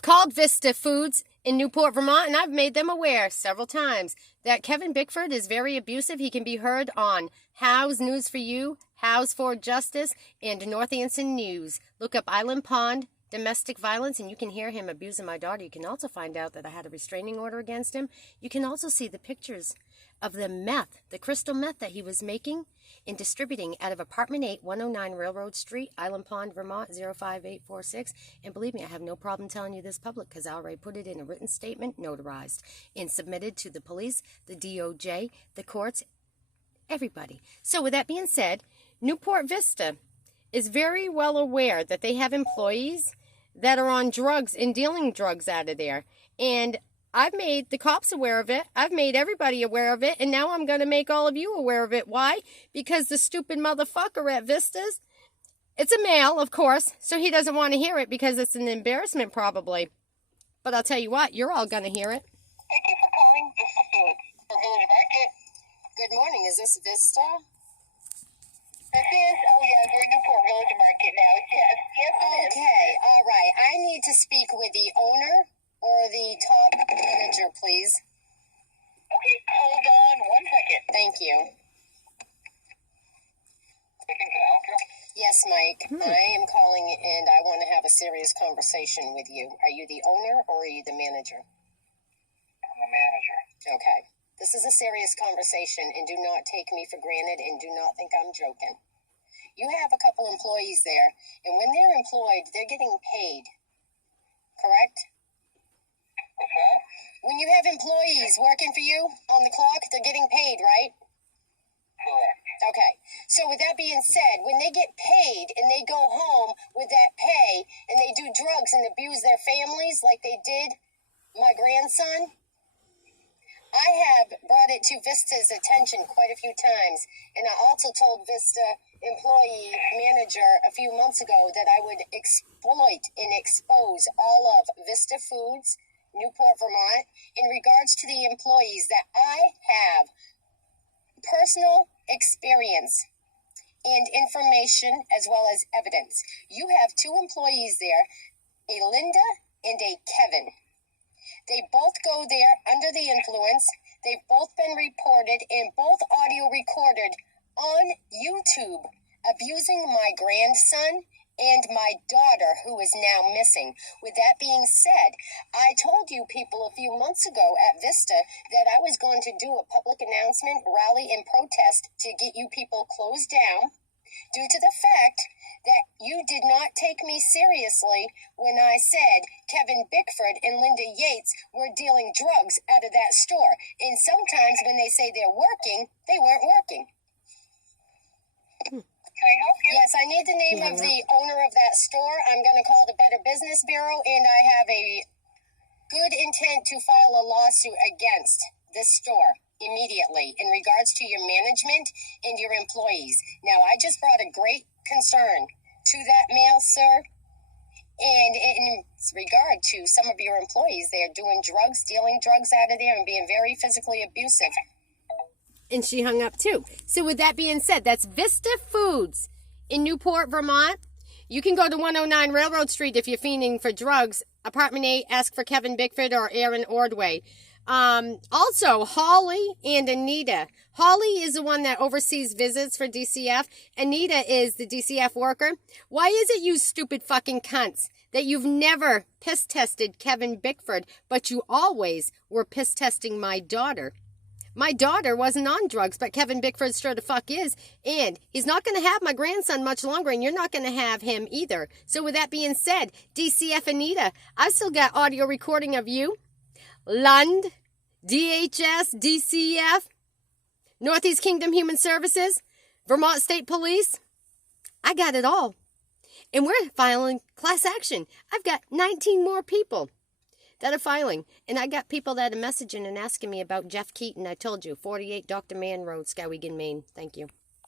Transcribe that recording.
I've called VISTA Foods in Newport, Vermont, and I've made them aware several times that Kevin Bickford is very abusive. He can be heard on How's News for You, How's for Justice, and North Anson News. Look up Island Pond Domestic Violence, and you can hear him abusing my daughter. You can also find out that I had a restraining order against him. You can also see the pictures of the meth, the crystal meth that he was making and distributing out of Apartment 8, 109 Railroad Street, Island Pond, Vermont, 05846. And believe me, I have no problem telling you this public because I already put it in a written statement, notarized, and submitted to the police, the DOJ, the courts, everybody. So with that being said, Newport VISTA is very well aware that they have employees that are on drugs and dealing drugs out of there. And I've made the cops aware of it. I've made everybody aware of it. And now I'm going to make all of you aware of it. Why? Because the stupid motherfucker at Vistas, it's a male, of course, so he doesn't want to hear it because it's an embarrassment probably. But I'll tell you what, you're all going to hear it. Thank you for calling Vista Foods for Village Market. Good morning. Is this Vista? This is, oh yes, we're in Newport Village Market now. Yes, yes it is. Okay, all right. I need to speak with the owner or the top manager, please. Okay, hold on 1 second. Thank you. Speaking, can I help you? Yes, Mike. I am calling and I want to have a serious conversation with you. Are you the owner or are you the manager? I'm the manager. Okay. This is a serious conversation and do not take me for granted and do not think I'm joking. You have a couple employees there, and when they're employed, they're getting paid. Correct? What's that? When you have employees working for you on the clock, they're getting paid, right? Correct. Okay. So with that being said, when they get paid and they go home with that pay and they do drugs and abuse their families like they did my grandson, I have brought it to Vista's attention quite a few times, and I also told Vista employee manager a few months ago that I would exploit and expose all of Vista Foods, Newport, Vermont, in regards to the employees that I have personal experience and information as well as evidence. You have two employees there, a Linda and a Kevin. They both go there under the influence. They've both been reported and both audio recorded on YouTube, abusing my grandson and my daughter, who is now missing. With that being said, I told you people a few months ago at Vista that I was going to do a public announcement, rally, and protest to get you people closed down due to the fact that you did not take me seriously when I said Kevin Bickford and Linda Yates were dealing drugs out of that store. And sometimes when they say they're working, they weren't working. Can I help you? Yes, I need the name of the owner of that store. I'm going to call the Better Business Bureau, and I have a good intent to file a lawsuit against this store immediately in regards to your management and your employees. Now, I just brought a great concern to that mail, sir, and in regard to some of your employees, they are doing drugs, dealing drugs out of there and being very physically abusive. And she hung up too. So with that being said, that's Vista Foods in Newport, Vermont. You can go to 109 Railroad Street if you're fiending for drugs. Apartment 8, ask for Kevin Bickford or Aaron Ordway. Also, Holly and Anita. Holly is the one that oversees visits for DCF. Anita is the DCF worker. Why is it, you stupid fucking cunts, that you've never piss tested Kevin Bickford, but you always were piss testing my daughter? My daughter wasn't on drugs, but Kevin Bickford sure the fuck is. And he's not going to have my grandson much longer, and you're not going to have him either. So with that being said, DCF Anita, I've still got audio recording of you. Lund, DHS, DCF, Northeast Kingdom Human Services, Vermont State Police. I got it all. And we're filing class action. I've got 19 more people that are filing. And I got people that are messaging and asking me about Jeff Keaton. I told you, 48 Dr. Mann Road, Skowhegan, Maine. Thank you.